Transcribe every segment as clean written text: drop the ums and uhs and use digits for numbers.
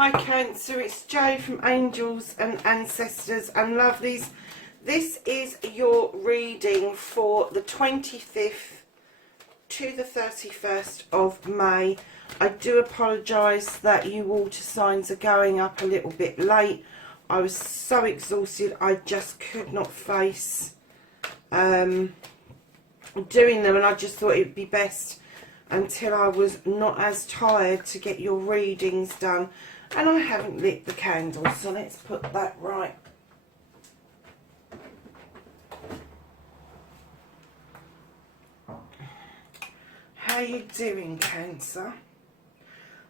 Hi Cancer, it's Jo from Angels and Ancestors and Lovelies. This is your reading for the 25th to the 31st of May. I do apologise that you water signs are going up a little bit late. I was so exhausted, I just could not face doing them, and I just thought it would be best until I was not as tired to get your readings done. And I haven't lit the candles, so let's put that right. How you doing, Cancer?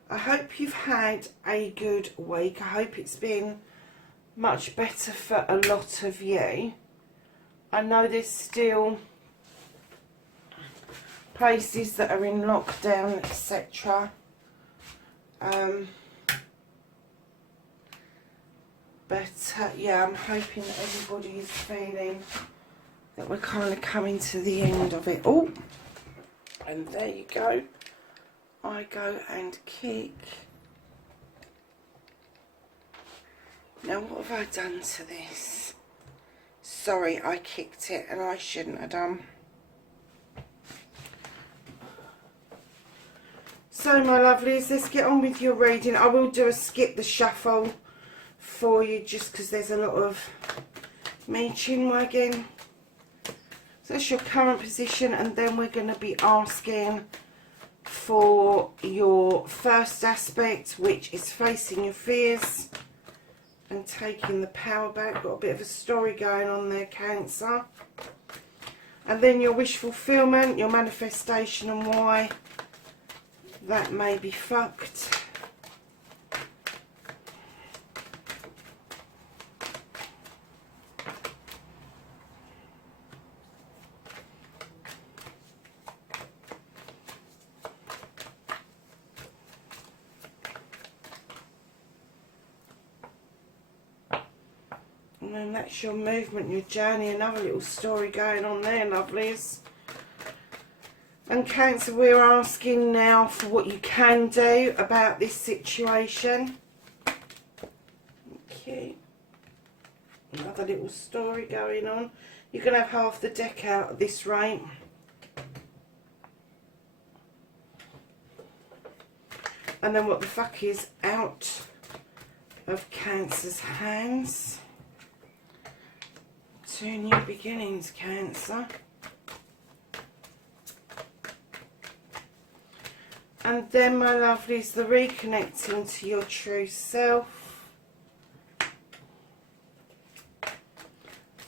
I hope you've had a good week. I hope it's been much better for a lot of you. I know there's still places that are in lockdown, etc. But yeah, I'm hoping that everybody is feeling that we're kind of coming to the end of it. Oh, and there you go. I go and kick. Now, what have I done to this? Sorry, I kicked it and I shouldn't have done. So, my lovelies, let's get on with your reading. I will do a skip the shuffle for you just because there's a lot of me chin wagging. So that's your current position, and then we're going to be asking for your first aspect, which is facing your fears and taking the power back. Got a bit of a story going on there, Cancer. And then your wish fulfillment, your manifestation, and why that may be fucked. And then that's your movement, your journey, another little story going on there, lovelies. And Cancer, we're asking now for what you can do about this situation. Okay. Another little story going on. You're going to have half the deck out at this rate. And then what the fuck is out of Cancer's hands. Two new beginnings, Cancer. And then, my lovelies, the reconnecting to your true self.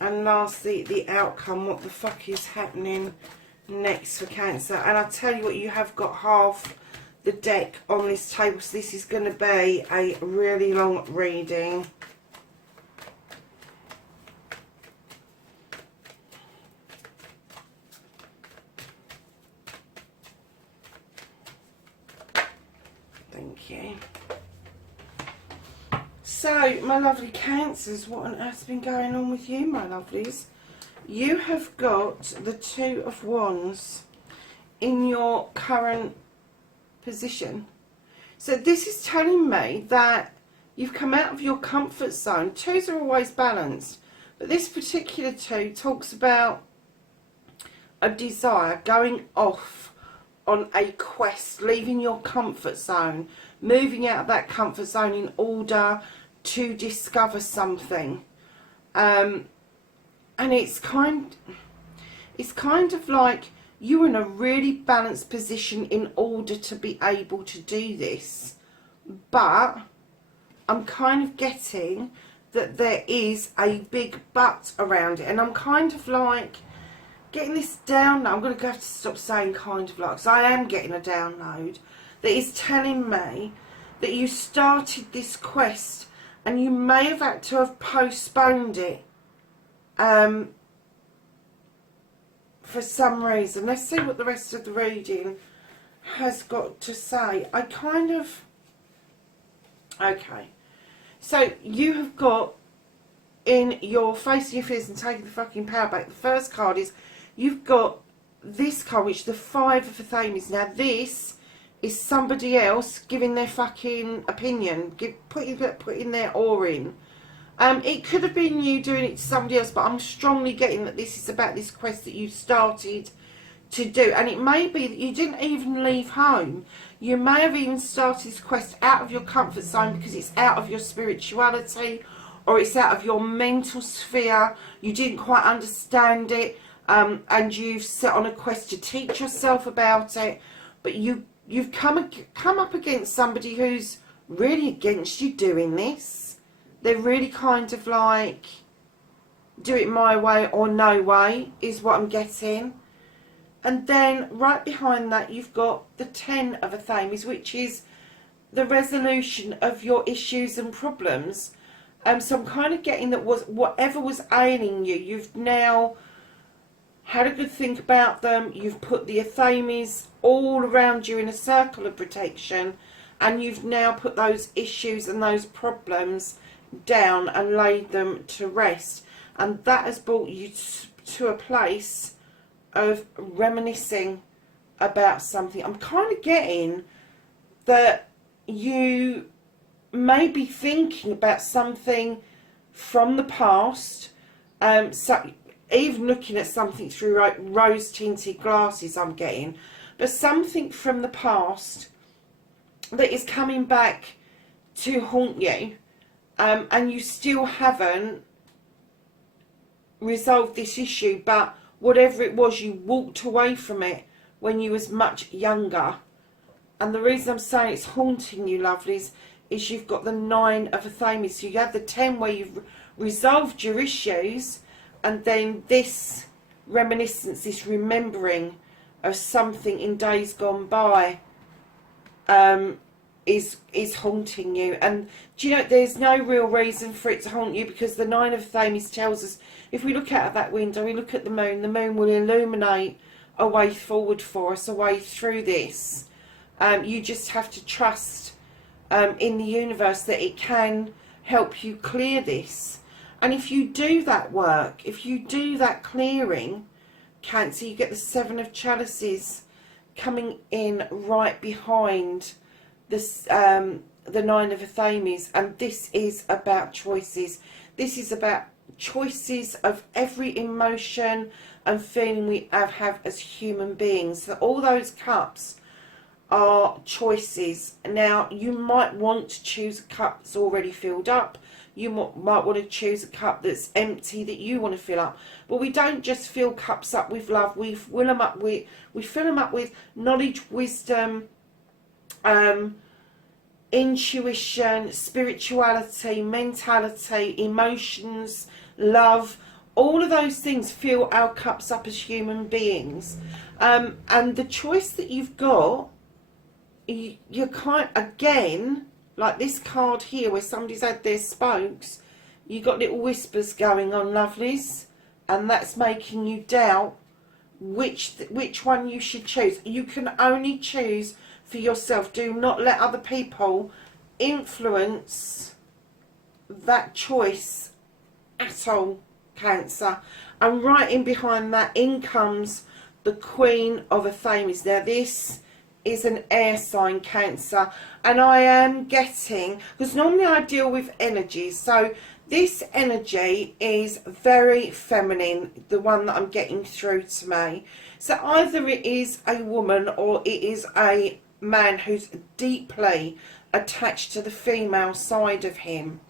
And lastly, the outcome, what the fuck is happening next for Cancer. And I'll tell you what, you have got half the deck on this table, so this is going to be a really long reading. Thank you. So, my lovely Cancers, what on earth's been going on with you, my lovelies? You have got the Two of Wands in your current position. So this is telling me that you've come out of your comfort zone. Twos are always balanced, but this particular two talks about a desire, going off on a quest, leaving your comfort zone, moving out of that comfort zone in order to discover something. And it's kind of like you're in a really balanced position in order to be able to do this, but I'm kind of getting that there is a big but around it, and I'm kind of like getting this download. I'm going to have to stop saying kind of like, because I am getting a download that is telling me that you started this quest and you may have had to have postponed it for some reason. Let's see what the rest of the reading has got to say. Okay, so you have got in your facing your fears and taking the fucking power back. The first card is you've got this card, which the Five of Athame is. Now this is somebody else giving their fucking opinion, putting their oar in. It could have been you doing it to somebody else, but I'm strongly getting that this is about this quest that you started to do. And it may be that you didn't even leave home. You may have even started this quest out of your comfort zone because it's out of your spirituality, or it's out of your mental sphere. You didn't quite understand it, and you've set on a quest to teach yourself about it. But you've come up against somebody who's really against you doing this. They're really kind of like, do it my way or no way, is what I'm getting. And then right behind that, you've got the 10 of Athames, which is the resolution of your issues and problems. So I'm kind of getting that whatever was ailing you, you've now had a good think about them. You've put the Athames all around you in a circle of protection, and you've now put those issues and those problems down and laid them to rest. And that has brought you to a place of reminiscing about something. I'm kind of getting that you may be thinking about something from the past, so even looking at something through rose tinted glasses, I'm getting, but something from the past that is coming back to haunt you, and you still haven't resolved this issue, but whatever it was, you walked away from it when you was much younger. And the reason I'm saying it's haunting you, lovelies, is you've got the 9 of Athames. So you had the 10 where you've resolved your issues, and then this reminiscence, this remembering of something in days gone by, is haunting you. And do you know, there's no real reason for it to haunt you, because the 9 of Athames tells us, if we look out of that window, we look at the moon will illuminate a way forward for us, a way through this. You just have to trust in the universe that it can help you clear this. And if you do that work, if you do that clearing, Cancer, you get the 7 of Chalices coming in right behind this, the 9 of Athames. And this is about choices. This is about choices of every emotion and feeling we have as human beings. So all those cups are choices. Now, you might want to choose a cup that's already filled up. You might want to choose a cup that's empty that you want to fill up. But we don't just fill cups up with love. We fill them up with knowledge, wisdom, intuition, spirituality, mentality, emotions, love. All of those things fill our cups up as human beings. And the choice that you've got, you're kind, again, like this card here where somebody's had their spokes, you got little whispers going on, lovelies, and that's making you doubt which one you should choose. You can only choose for yourself. Do not let other people influence that choice at all, Cancer. And right in behind that, in comes the Queen of Athames. Now this is an air sign, Cancer, and I am getting, because normally I deal with energies, so this energy is very feminine, the one that I'm getting through to me. So either it is a woman or it is a man who's deeply attached to the female side of him.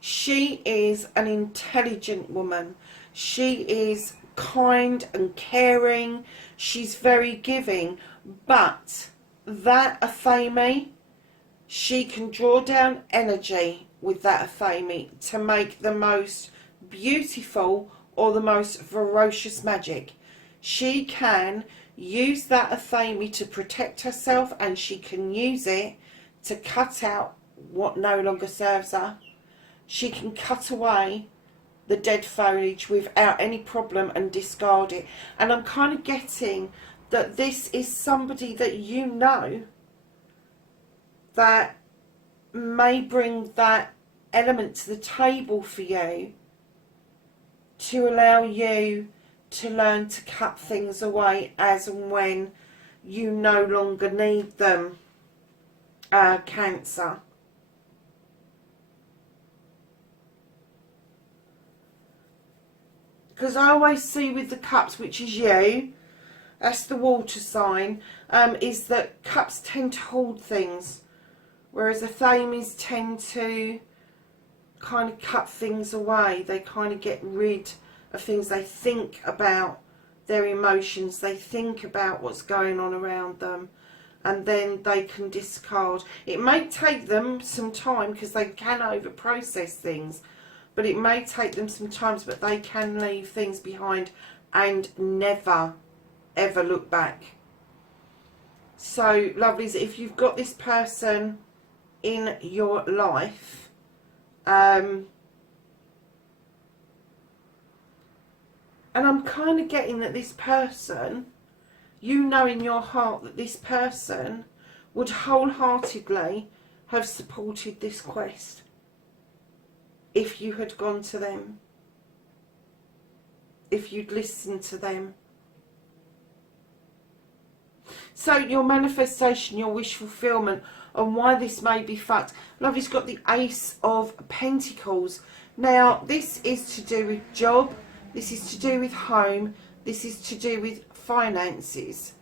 She is an intelligent woman. She is kind and caring. She's very giving. But that Athame, she can draw down energy with that Athame to make the most beautiful or the most ferocious magic. She can use that Athame to protect herself, and she can use it to cut out what no longer serves her. She can cut away the dead foliage without any problem and discard it. And I'm kind of getting that this is somebody that you know that may bring that element to the table for you to allow you to learn to cut things away as and when you no longer need them, Cancer. Because I always see with the cups, which is you, that's the water sign, is that cups tend to hold things, whereas the Thames tend to kind of cut things away. They kind of get rid of things. They think about their emotions, they think about what's going on around them, and then they can discard. It may take them some time because they can over process things, but it may take them some time, but they can leave things behind and never ever look back. So lovelies, if you've got this person in your life, and I'm kind of getting that this person, you know in your heart that this person would wholeheartedly have supported this quest if you had gone to them, if you'd listened to them. So your manifestation, your wish fulfillment, and why this may be fucked. Lovely's got the Ace of Pentacles. Now, this is to do with job. This is to do with home. This is to do with finances.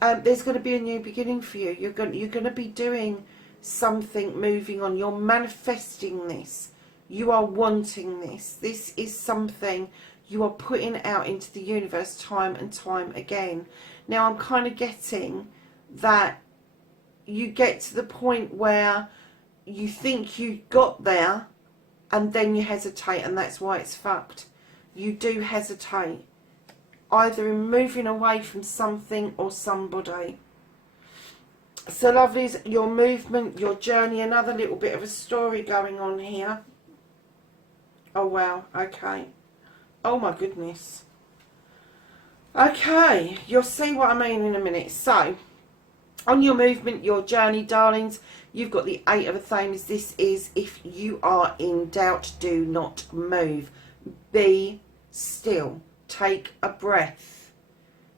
There's going to be a new beginning for you. You're going to be doing something, moving on. You're manifesting this. You are wanting this. This is something you are putting out into the universe time and time again. Now, I'm kind of getting that you get to the point where you think you got there and then you hesitate, and that's why it's fucked. You do hesitate, either in moving away from something or somebody. So lovelies, your movement, your journey, another little bit of a story going on here. Oh wow, okay. Oh my goodness. Okay, you'll see what I mean in a minute. So, on your movement, your journey, darlings, you've got the Eight of Thames. This is, if you are in doubt, do not move. Be still. Take a breath.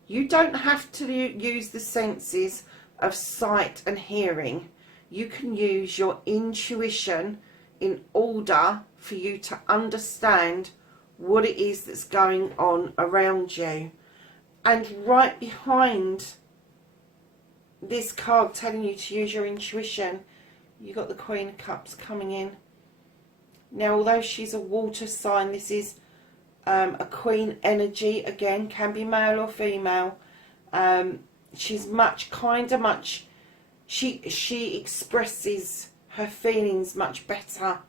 You don't have to use the senses of sight and hearing. You can use your intuition in order for you to understand what it is that's going on around you. And right behind this card telling you to use your intuition, you've got the Queen of Cups coming in. Now, although she's a water sign, this is a queen energy. Again, can be male or female. She's much kinder, she expresses her feelings much better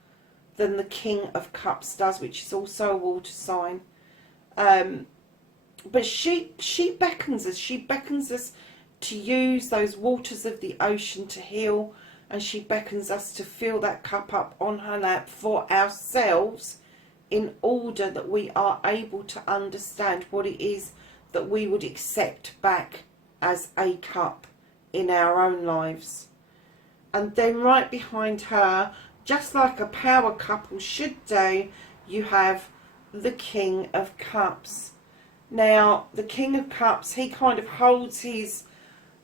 than the King of Cups does, which is also a water sign. But she beckons us. She beckons us to use those waters of the ocean to heal, and she beckons us to fill that cup up on her lap for ourselves, in order that we are able to understand what it is that we would accept back as a cup in our own lives. And then right behind her, just like a power couple should do, you have the King of Cups. Now, the King of Cups, he kind of holds his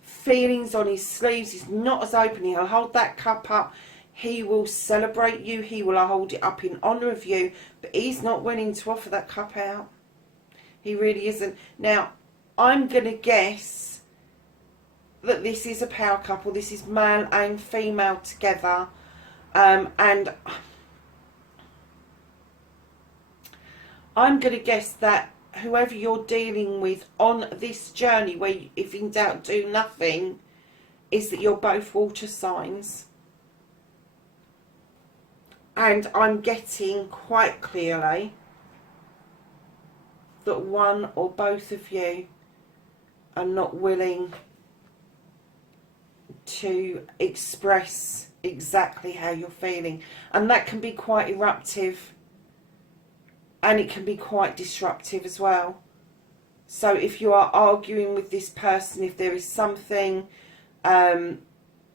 feelings on his sleeves. He's not as open. He'll hold that cup up. He will celebrate you. He will hold it up in honour of you. But he's not willing to offer that cup out. He really isn't. Now, I'm going to guess that this is a power couple. This is male and female together. And I'm going to guess that whoever you're dealing with on this journey, where if in doubt do nothing, is that you're both water signs. And I'm getting quite clearly that one or both of you are not willing to express exactly how you're feeling. And that can be quite eruptive. And it can be quite disruptive as well. So if you are arguing with this person, if there is something that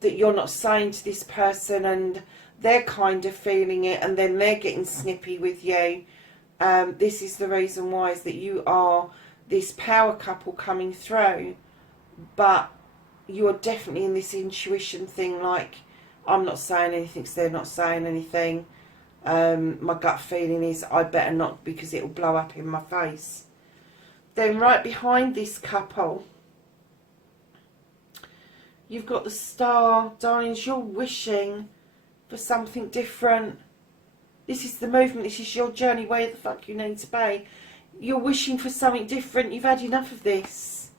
you're not saying to this person and they're kind of feeling it and then they're getting snippy with you, this is the reason why, is that you are this power couple coming through. But you're definitely in this intuition thing, like, I'm not saying anything because they're not saying anything. My gut feeling is I better not because it'll blow up in my face. Then right behind this couple, you've got the Star. Darlings, you're wishing for something different. This is the movement. This is your journey where the fuck you need to be. You're wishing for something different. You've had enough of this.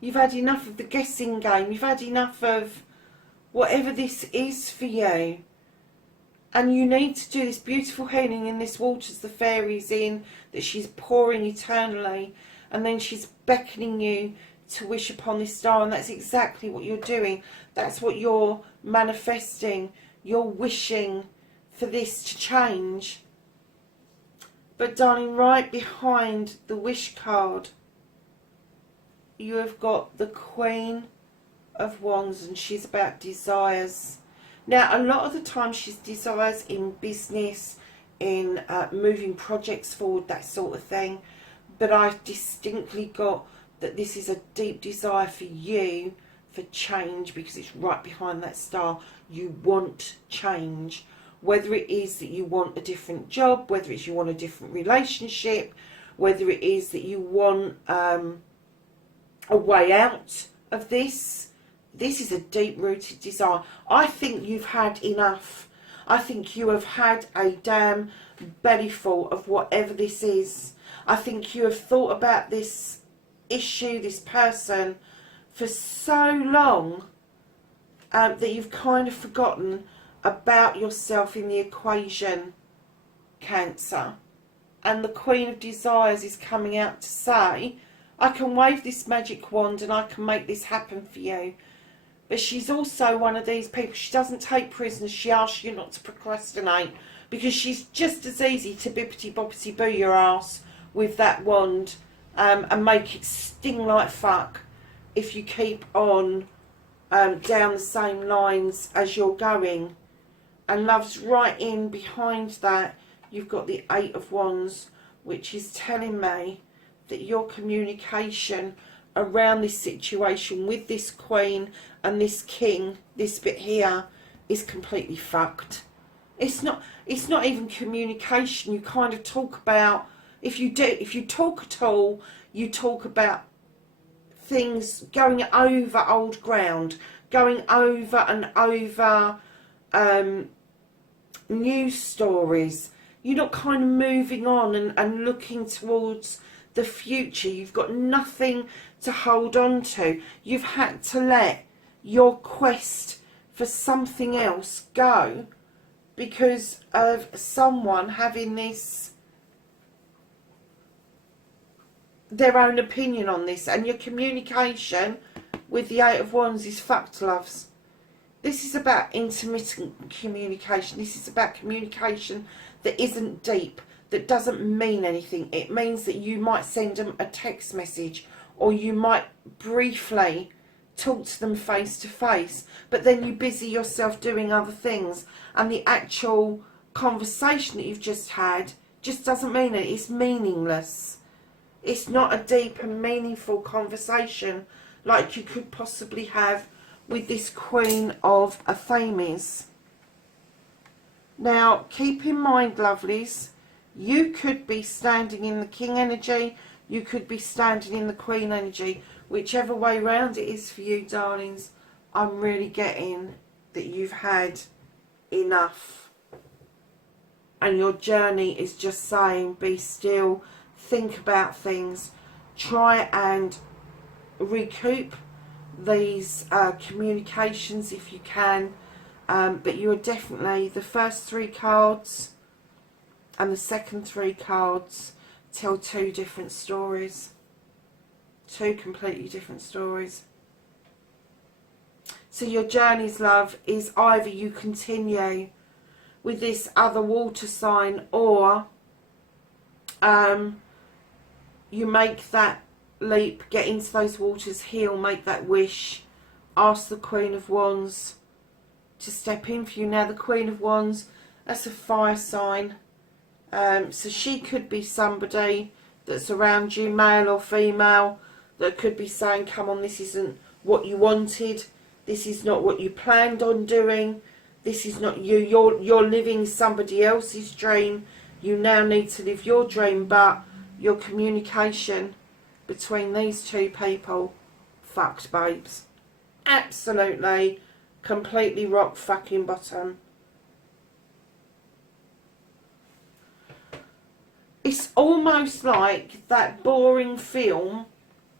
You've had enough of the guessing game. You've had enough of whatever this is for you. And you need to do this beautiful healing in this waters the fairy's in, that she's pouring eternally. And then she's beckoning you to wish upon this star. And that's exactly what you're doing. That's what you're manifesting. You're wishing for this to change. But darling, right behind the wish card, you have got the Queen of Wands, and she's about desires. Now, a lot of the time she's desires in business, in moving projects forward, that sort of thing. But I distinctly got that this is a deep desire for you for change, because it's right behind that star. You want change. Whether it is that you want a different job, whether it's you want a different relationship, whether it is that you want a way out of this. This is a deep-rooted desire. I think you've had enough. I think you have had a damn bellyful of whatever this is. I think you have thought about this issue, this person, for so long that you've kind of forgotten about yourself in the equation, Cancer. And the Queen of Desires is coming out to say, I can wave this magic wand and I can make this happen for you. But she's also one of these people, she doesn't take prisoners, she asks you not to procrastinate, because she's just as easy to bippity boppity boo your ass with that wand and make it sting like fuck if you keep on down the same lines as you're going. And love's right in behind that. You've got the Eight of Wands, which is telling me that your communication around this situation with this Queen and this King, this bit here, is completely fucked. It's not even communication. You kind of talk about, if you talk at all, you talk about things going over old ground, going over and over news stories. You're not kind of moving on and looking towards the future. You've got nothing to hold on to. You've had to let your quest for something else go because of someone having this, their own opinion on this. And your communication with the Eight of Wands is fucked, loves. This is about intermittent communication. This is about communication that isn't deep, that doesn't mean anything. It means that you might send them a text message, or you might briefly talk to them face to face, but then you busy yourself doing other things, and the actual conversation that you've just had just doesn't mean it. It's meaningless. It's not a deep and meaningful conversation like you could possibly have with this Queen of Athames. Now, keep in mind, lovelies, you could be standing in the King energy, you could be standing in the Queen energy. Whichever way round it is for you, darlings, I'm really getting that you've had enough. And your journey is just saying, be still, think about things, try and recoup these communications if you can. But you are definitely, the first three cards and the second three cards tell two different stories. Two completely different stories. So your journeys, love, is either you continue with this other water sign, or you make that leap, get into those waters, heal, make that wish, ask the Queen of Wands to step in for you. Now, the Queen of Wands, that's a fire sign. So she could be somebody that's around you, male or female, that could be saying, come on, this isn't what you wanted. This is not what you planned on doing. This is not you. You're living somebody else's dream. You now need to live your dream, but your communication between these two people, fucked, babes. Absolutely, completely rock fucking bottom. It's almost like that boring film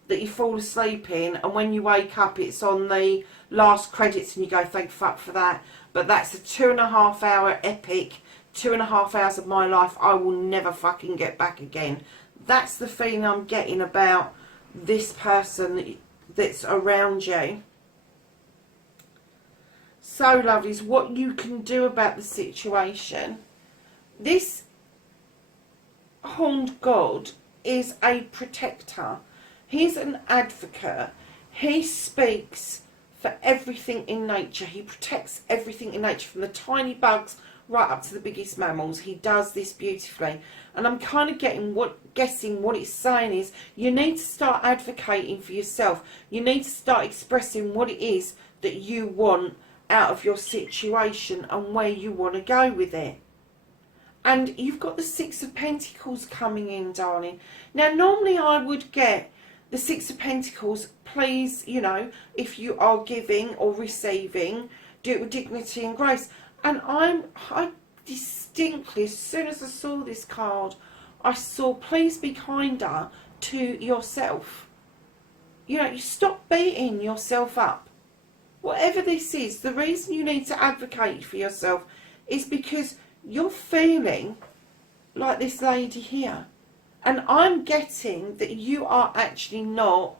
that you fall asleep in, and when you wake up it's on the last credits and you go, thank fuck for that. But that's a 2.5 hour epic, 2.5 hours of my life I will never fucking get back again. That's the feeling I'm getting about this person that's around you. So, lovelies, what you can do about the situation. This horned god is a protector. He's an advocate. He speaks for everything in nature. He protects everything in nature, from the tiny bugs right up to the biggest mammals. He does this beautifully. And I'm kind of guessing what it's saying is, you need to start advocating for yourself. You need to start expressing what it is that you want out of your situation and where you want to go with it. And you've got the Six of Pentacles coming in, darling. Now, normally I would get the Six of Pentacles, please, you know, if you are giving or receiving, do it with dignity and grace. And I distinctly, as soon as I saw this card, I saw, please be kinder to yourself. You know, you stop beating yourself up. Whatever this is, the reason you need to advocate for yourself is because you're feeling like this lady here. And I'm getting that you are actually not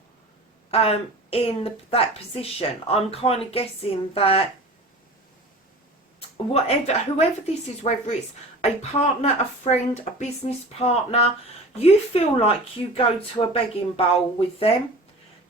in that position. I'm kind of guessing that whoever this is, whether it's a partner, a friend, a business partner, you feel like you go to a begging bowl with them.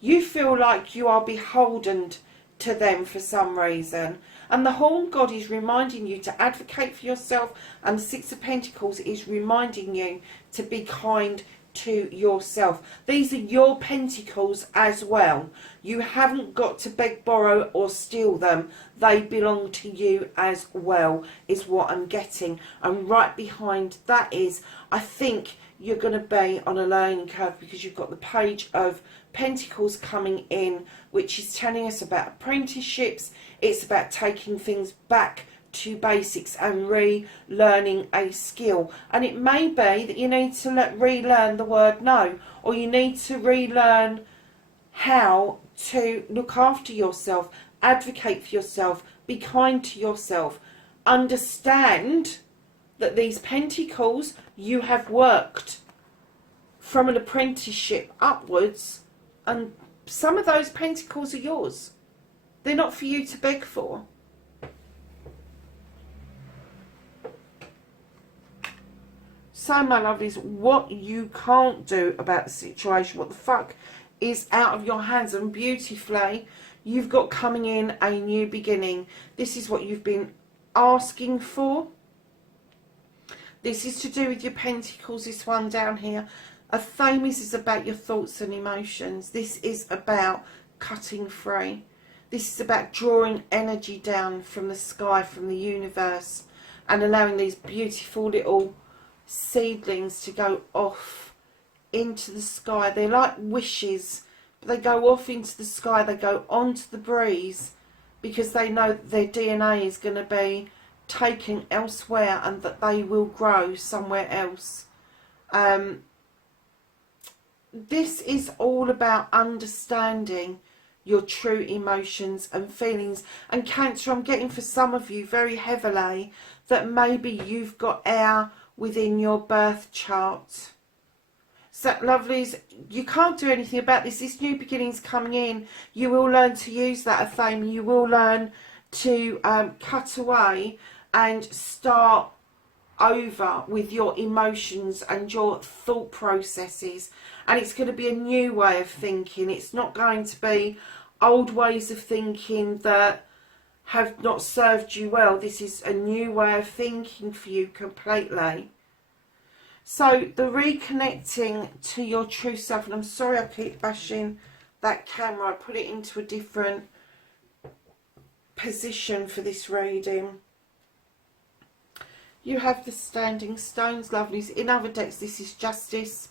You feel like you are beholden to them for some reason. And the Horn God is reminding you to advocate for yourself, and the Six of Pentacles is reminding you to be kind to yourself. These are your pentacles as well. You haven't got to beg, borrow or steal them. They belong to you as well, is what I'm getting. And right behind that is, I think you're going to be on a learning curve, because you've got the Page of Pentacles coming in, which is telling us about apprenticeships. It's about taking things back to basics and relearning a skill. And it may be that you need to relearn the word no, or you need to relearn how to look after yourself, advocate for yourself, be kind to yourself. Understand that these pentacles, you have worked from an apprenticeship upwards, and some of those pentacles are yours. They're not for you to beg for. So, my lovelies, what you can't do about the situation, what the fuck is out of your hands, and beautifully, you've got coming in a new beginning. This is what you've been asking for. This is to do with your pentacles, this one down here. A Thames is about your thoughts and emotions. This is about cutting free. This is about drawing energy down from the sky, from the universe, and allowing these beautiful little seedlings to go off into the sky. They're like wishes, but they go off into the sky. They go onto the breeze, because they know that their DNA is going to be taken elsewhere, and that they will grow somewhere else. This is all about understanding your true emotions and feelings. And Cancer, I'm getting for some of you very heavily that maybe you've got air within your birth chart. So, lovelies, you can't do anything about this. This new beginning's coming in. You will learn to use that, Athame. You will learn to cut away and start over with your emotions and your thought processes. And it's going to be a new way of thinking. It's not going to be old ways of thinking that have not served you well. This is a new way of thinking for you completely. So the reconnecting to your true self, and I'm sorry I keep bashing that camera, I put it into a different position for this reading. You have the Standing Stones, lovelies. In other decks, this is Justice.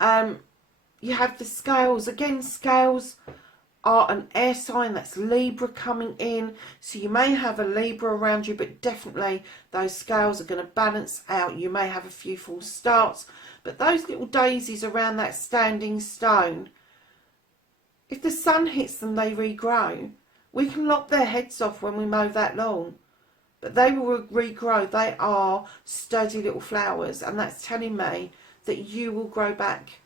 You have the Scales. Again, Scales are an air sign. That's Libra coming in. So you may have a Libra around you, but definitely those Scales are going to balance out. You may have a few false starts, but those little daisies around that Standing Stone, if the sun hits them, they regrow. We can lop their heads off when we mow that lawn, but they will regrow. They are sturdy little flowers, and that's telling me that you will grow back.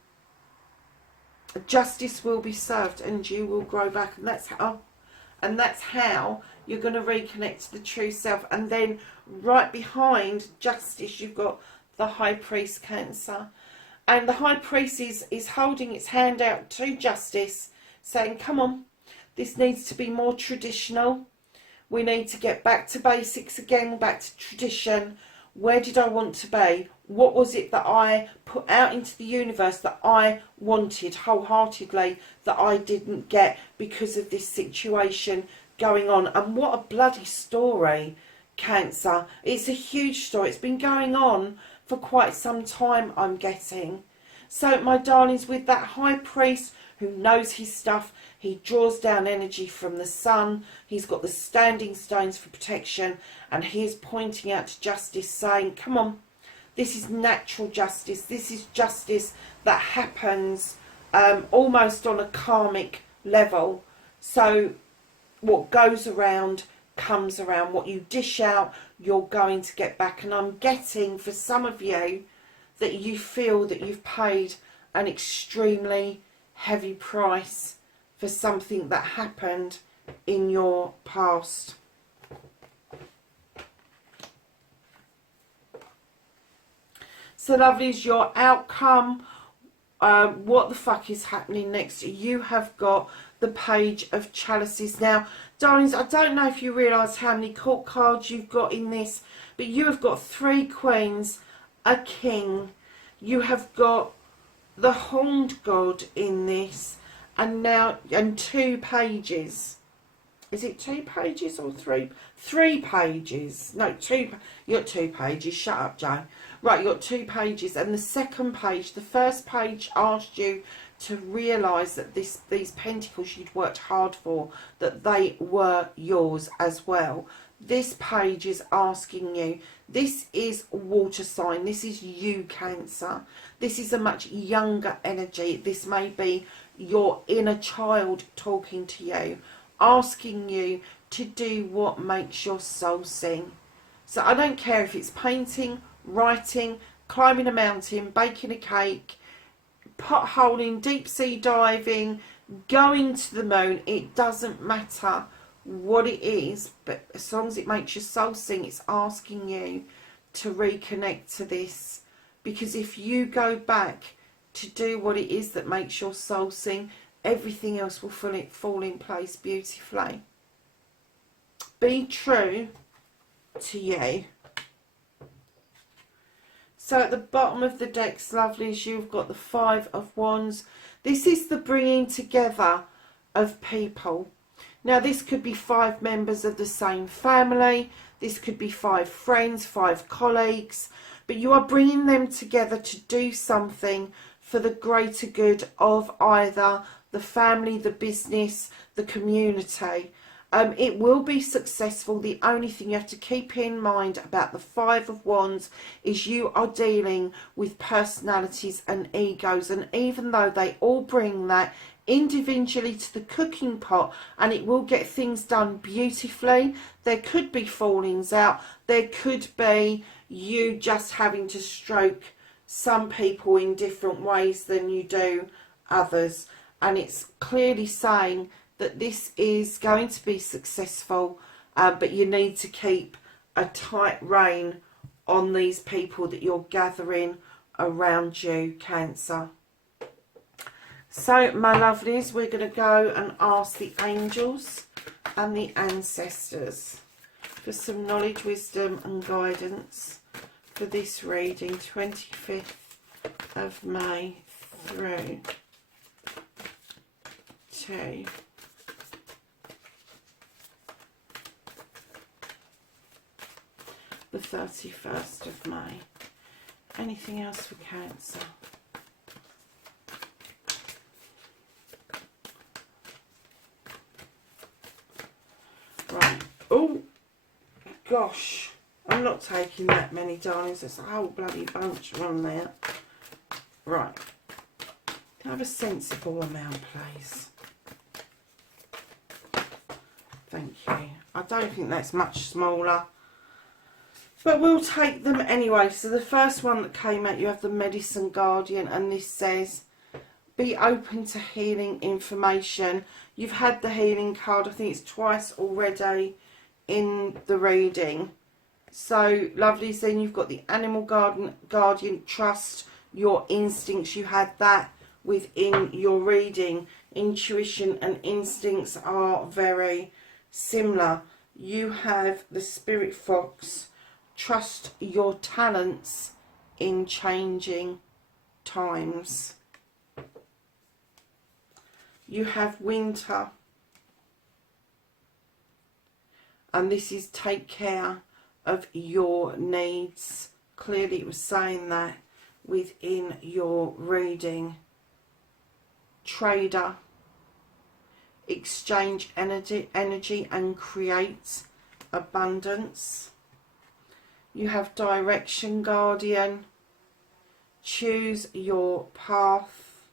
Justice will be served, and you will grow back, and that's how you're going to reconnect to the true self. And then right behind Justice, you've got the High Priest, Cancer, and the High Priest is holding its hand out to Justice, saying, come on, this needs to be more traditional. We need to get back to basics again, back to tradition. Where did I want to be? What was it that I put out into the universe that I wanted wholeheartedly that I didn't get because of this situation going on? And what a bloody story, Cancer. It's a huge story. It's been going on for quite some time, I'm getting. So, my darlings, with that High Priest who knows his stuff, he draws down energy from the sun. He's got the Standing Stones for protection, and he is pointing out to Justice, saying, come on, this is natural justice. This is justice that happens almost on a karmic level. So what goes around comes around. What you dish out, you're going to get back. And I'm getting, for some of you, that you feel that you've paid an extremely heavy price for something that happened in your past. So, lovelies, your outcome, what the fuck is happening next? You have got the Page of Chalices. Now, darlings, I don't know if you realise how many court cards you've got in this, but you have got 3 queens, a king. You have got the Horned God in this, and 2 pages. Is it 2 pages or 3? 3 pages. No, 2. You got 2 pages. Shut up, Joe. Right, you got 2 pages, and the second page, the first page asked you to realise that these pentacles you'd worked hard for, that they were yours as well. This page is asking you, this is water sign, this is you, Cancer. This is a much younger energy. This may be your inner child talking to you, asking you to do what makes your soul sing. So I don't care if it's painting, writing, climbing a mountain, baking a cake, potholing, deep sea diving, going to the moon. It doesn't matter what it is, but as long as it makes your soul sing, it's asking you to reconnect to this. Because if you go back to do what it is that makes your soul sing, everything else will fall in place beautifully. Be true to you. So at the bottom of the decks, lovelies, you've got the 5 of Wands. This is the bringing together of people. Now, this could be 5 members of the same family. This could be 5 friends, 5 colleagues. But you are bringing them together to do something for the greater good of either the family, the business, the community. It will be successful. The only thing you have to keep in mind about the 5 of Wands is you are dealing with personalities and egos. And even though they all bring that individually to the cooking pot, and it will get things done beautifully, there could be fallings out. There could be you just having to stroke some people in different ways than you do others. And it's clearly saying that this is going to be successful, but you need to keep a tight rein on these people that you're gathering around you, Cancer. So, my lovelies, we're going to go and ask the angels and the ancestors for some knowledge, wisdom and guidance for this reading, 25th of May through to the 31st of May. Anything else for Cancer? Right. Oh, gosh. I'm not taking that many, darlings. There's a whole bloody bunch on there. Right. Can I have a sensible amount, please? Thank you. I don't think that's much smaller, but we'll take them anyway. So the first one that came out, you have the Medicine Guardian, and this says, be open to healing information. You've had the healing card, I think it's twice already in the reading. So, lovelies, then you've got the Animal Guardian, trust your instincts. You had that within your reading. Intuition and instincts are very similar. You have the Spirit Fox, trust your talents in changing times. You have Winter, and this is take care of your needs. Clearly it was saying that within your reading. Trader, exchange energy and create abundance. You have Direction Guardian, choose your path.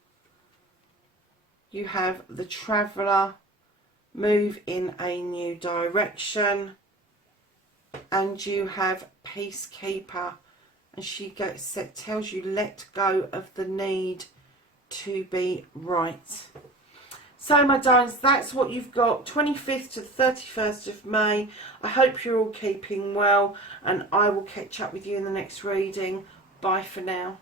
You have the Traveller, move in a new direction. And you have Peacekeeper, and she tells you let go of the need to be right. So my darlings, that's what you've got, 25th to the 31st of May. I hope you're all keeping well, and I will catch up with you in the next reading. Bye for now.